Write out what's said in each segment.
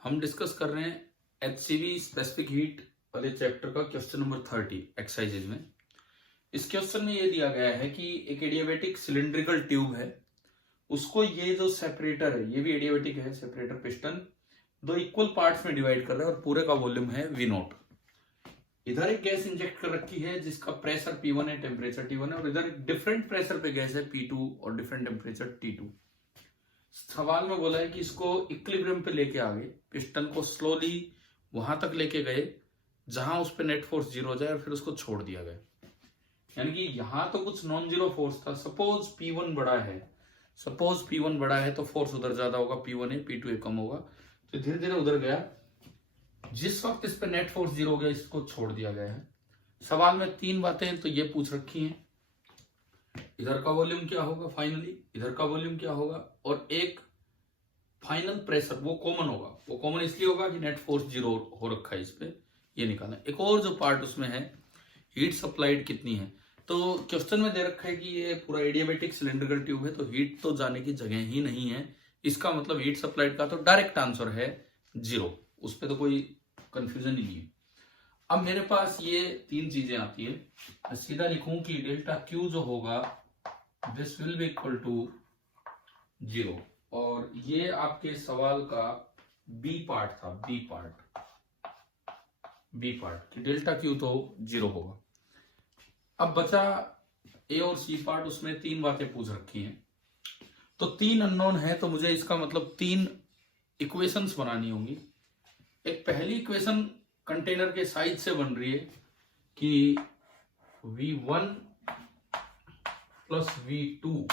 हम डिस्कस कर रहे हैं HCV स्पेसिफिक हीट वाले चैप्टर का क्वेश्चन नंबर 30 एक्सरसाइजेज में। इस क्वेश्चन में ये दिया गया है कि एक एडियाबेटिक सिलिंड्रिकल ट्यूब है, उसको ये जो सेपरेटर है, ये भी एडियाबेटिक है, सेपरेटर पिस्टन दो इक्वल पार्ट्स में डिवाइड कर रहा है और पूरे का वॉल्यूम है V0। इधर एक गैस इंजेक्ट कर रखी है जिसका प्रेशर P1 है, टेम्परेचर T1 है, और इधर एक डिफरेंट प्रेशर पे गैस है P2 और डिफरेंट टेम्परेचर T2। सवाल में बोला है कि इसको इक्विलिब्रियम पे लेके आ गए, पिस्टन को स्लोली वहां तक लेके गए जहां उस पे नेट फोर्स जीरो हो जाए और फिर उसको छोड़ दिया गया। यानी कि यहां तो कुछ नॉन जीरो फोर्स था। सपोज P1 बड़ा है तो फोर्स उधर ज्यादा होगा, P1 है, P2 कम होगा, तो धीरे धीरे उधर गया। जिस वक्त इस पे नेट फोर्स जीरो हो गया, इसको छोड़ दिया गया है। सवाल में तीन बातें तो ये पूछ रखी हैं, इधर का वॉल्यूम क्या होगा फाइनली, इधर का वॉल्यूम क्या होगा, और एक फाइनल प्रेशर वो कॉमन होगा। वो कॉमन इसलिए होगा कि नेट फोर्स जीरो हो रखा है इस पे, ये निकालना। एक और जो पार्ट उसमें है, हीट सप्लाइड कितनी है। तो क्वेश्चन में दे रखा है कि ये पूरा एडियाबेटिक सिलिंड्रिकल ट्यूब है, तो हीट तो जाने की जगह ही नहीं है। इसका मतलब हीट सप्लाइड का तो डायरेक्ट आंसर है जीरो, उस पर तो कोई कंफ्यूजन ही नहीं है। अब मेरे पास ये तीन चीजें आती है, मैं सीधा लिखूं कि डेल्टा क्यू जो होगा this will be equal to zero. और ये आपके सवाल का बी पार्ट था, बी पार्ट कि डेल्टा क्यू तो जीरो होगा। अब बचा ए और सी पार्ट, उसमें तीन बातें पूछ रखी हैं। तो तीन अननोन है, तो मुझे इसका मतलब तीन इक्वेशंस बनानी होंगी। एक पहली इक्वेशन कंटेनर के साइज से बन रही है कि V1 plus V2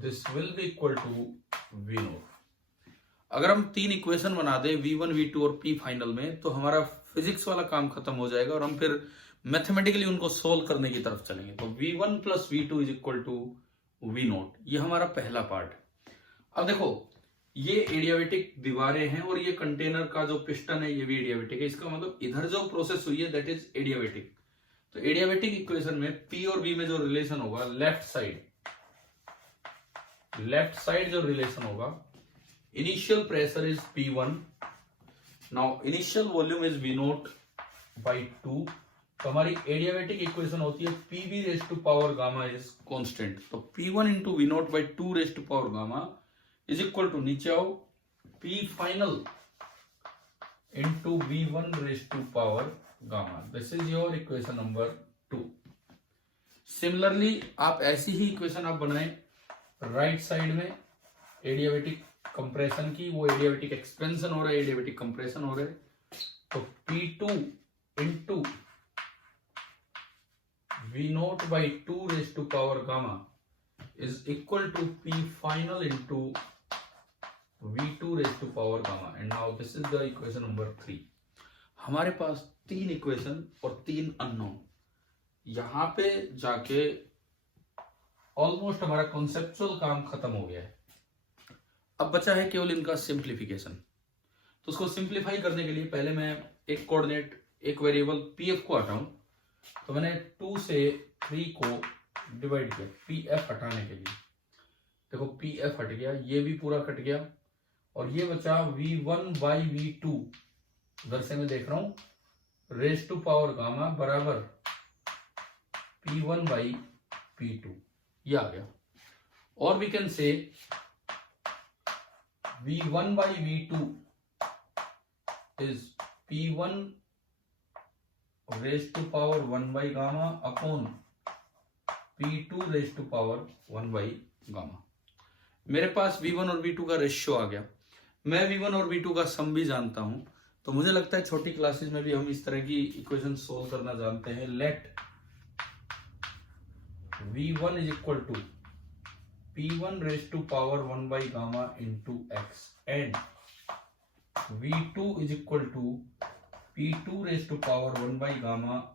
this will be equal to V0। अगर हम तीन इक्वेशन बना दें V1, V2 और P फाइनल में, तो हमारा फिजिक्स वाला काम खत्म हो जाएगा और हम फिर मैथमेटिकली उनको सोल्व करने की तरफ चलेंगे। तो V1 plus V2 is equal to V0, ये हमारा पहला पार्ट है। अब देखो, ये एडियाबेटिक दीवारें हैं और ये कंटेनर का जो पिस्टन है ये भी एडियाबेटिक है। इसका मतलब इधर जो प्रोसेस हुई है दैट इज एडियाबेटिक। तो एडियाबेटिक इक्वेशन में P और B में जो रिलेशन होगा, लेफ्ट साइड जो रिलेशन होगा, initial pressure is P1, now initial volume is V0 by 2। तो हमारी एडियाबेटिक इक्वेशन होती है PV raise to power gamma is constant. तो P1 into V0 by 2 raise to power gamma is equal to, नीचे आओ, P final into V1 raise to power gamma. This is your equation number 2। Similarly आप ऐसी ही equation आप बनाएं right side में adiabatic compression की। वो एडियाबेटिक एक्सपेंशन हो रहा है, एडियाबेटिक कंप्रेशन हो रहा है। तो P2 into V0 by 2 raise to power gamma is equal to P final into V2 raised to power gamma, and now this is the equation number 3। हमारे पास तीन इक्वेशन और तीन अननोन। यहां पे जाके ऑलमोस्ट हमारा कॉन्सेप्चुअल काम खत्म हो गया है। अब बचा है केवल इनका सिंप्लीफिकेशन। तो उसको सिंप्लीफाई करने के लिए पहले मैं एक कोऑर्डिनेट, एक वेरिएबल PF को हटाऊं। तो मैंने 2 से 3 को डिवाइड किया PF हटाने के लिए। देखो PF हट गया, ये भी पूरा कट गया, और ये बचा V1 बाई V2। उधर से मैं देख रहा हूं रेज टू पावर गामा बराबर P1 बाई P2, ये आ गया। और we can say V1 by V2 is P1 raise to power 1 by gamma upon P2 raise to power 1 by gamma. मेरे पास V1 और V2 का रेशियो आ गया। मैं V1 और V2 का सम भी जानता हूं, तो मुझे लगता है छोटी क्लासेस में भी हम इस तरह की इक्वेशन सोल्व करना जानते हैं। Let V1 is equal to P1 raise to power 1 by gamma into x and V2 is equal to P2 raise to power 1 by gamma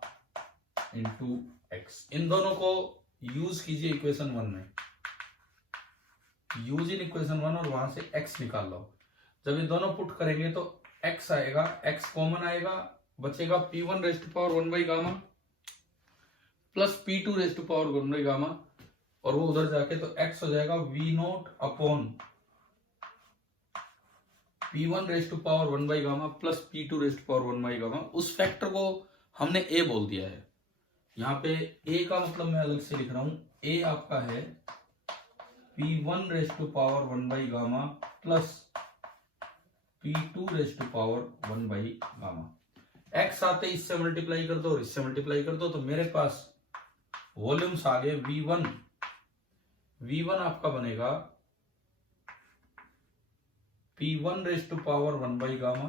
into x. इन दोनों को यूज कीजिए इक्वेशन 1 में, यूज इन इक्वेशन 1, और वहां से x निकाल लो। जब ये दोनों पुट करेंगे तो x आएगा, x कॉमन आएगा, बचेगा P1 raise to power 1 by gamma plus P2 raise to power 1 by gamma, और वो उधर जाके तो x हो जाएगा V0 upon P1 raise to power 1 by gamma plus P2 raise to power 1 by gamma, उस फैक्टर को हमने A बोल दिया है। यहाँ पे A का मतलब मैं अलग से लिख रहा हूं, A आपका है P1 raise to power 1 by gamma plus P2 raise to power 1 by gamma. X आते इससे मल्टीप्लाई कर दो और इससे मल्टीप्लाई कर दो, तो मेरे पास वॉल्यूम्स आ गए V1 आपका बनेगा P1 raise to power 1 by gamma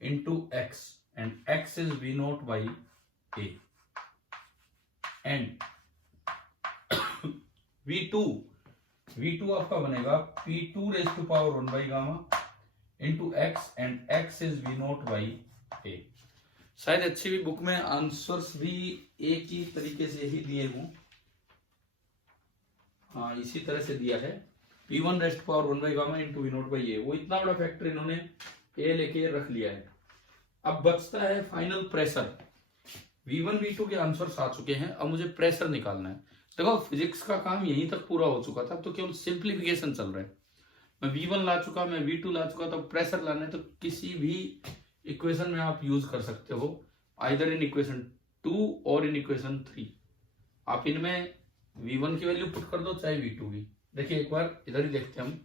into X, and X is V0 by A, and V2 आपका बनेगा P2 raise to power 1 by gamma into X, and X is V0 by A। शायद अच्छी भी book में answers भी एक ही तरीके से ही दिए हूं, हाँ इसी तरह से दिया है, P1 raise to power 1 by gamma into V0 by A। वो इतना बड़ा फैक्टर इन्होंने A लेके रख लिया है। अब बचता है फाइनल प्रेशर। V1 V2 के आंसर्स आ चुके हैं, अब मुझे प्रेशर निकालना है। देखो फिजिक्स का काम यहीं तक पूरा हो चुका था, तो केवल सिंप्लीफिकेशन चल रहा है। मैं V1 ला चुका, मैं V2 ला चुका, तो प्रेशर लाना है तो किसी भी इक्वेशन में आप यूज कर सकते हो, आइदर इन इक्वेशन 2 और इन इक्वेशन 3। आप इनमें V1 की वैल्यू पुट कर दो चाहे V2 की। देखिए एक बार इधर ही देखते हैं हम,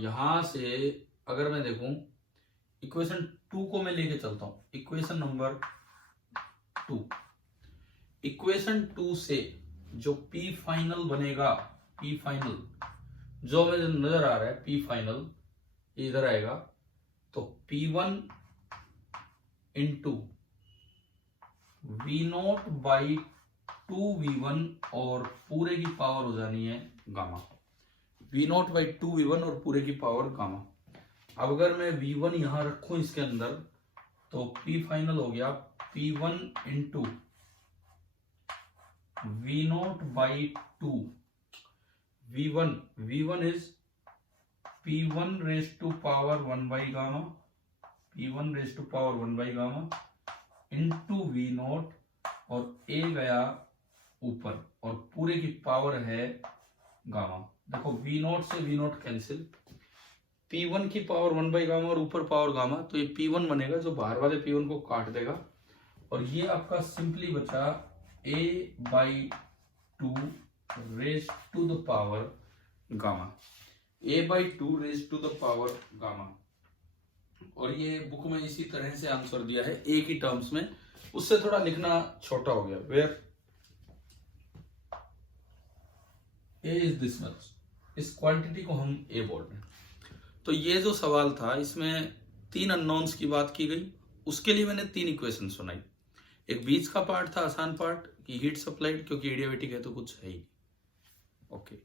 यहां से अगर मैं देखूं इक्वेशन 2 को मैं लेके चलता हूं, इक्वेशन नंबर 2। इक्वेशन 2 से जो P फाइनल बनेगा, P फाइनल जो मुझे नजर आ रहा है, P फाइनल इधर आएगा, तो P1 into V0 by 2V1 और पूरे की पावर हो जानी है गामा, V0 बाई 2V1 और पूरे की पावर गामा। अब अगर मैं V1 यहां रखूं इसके अंदर, तो P फाइनल हो गया P1 into V0 by 2 V1 is P1 raise to power 1 by gamma, P1 raise to power 1 by gamma into V0, और A गया ऊपर और पूरे की पावर है गामा। देखो V0 से V0 कैंसिल, P1 की पावर 1 बाई गामा और ऊपर पावर गामा, तो ये P1 बनेगा जो बाहर वाले P1 को काट देगा, और ये आपका सिंपली बचा A by 2 raise to the power gamma, A by 2 raise to the power gamma. और ये बुक में इसी तरह से आंसर दिया है A की टर्म्स में, उससे थोड़ा लिखना छोटा हो गया, where A is this much, इस क्वांटिटी को हम A बोल रहे हैं। तो ये जो सवाल था इसमें 3 अननोन्स की बात की गई, उसके लिए मैंने 3 इक्वेशन सुनाई। एक बीच का पार्ट था आसान पार्ट कि हीट सप्लाइड, क्योंकि एडियाबेटिक है तो कुछ है ही। ओके।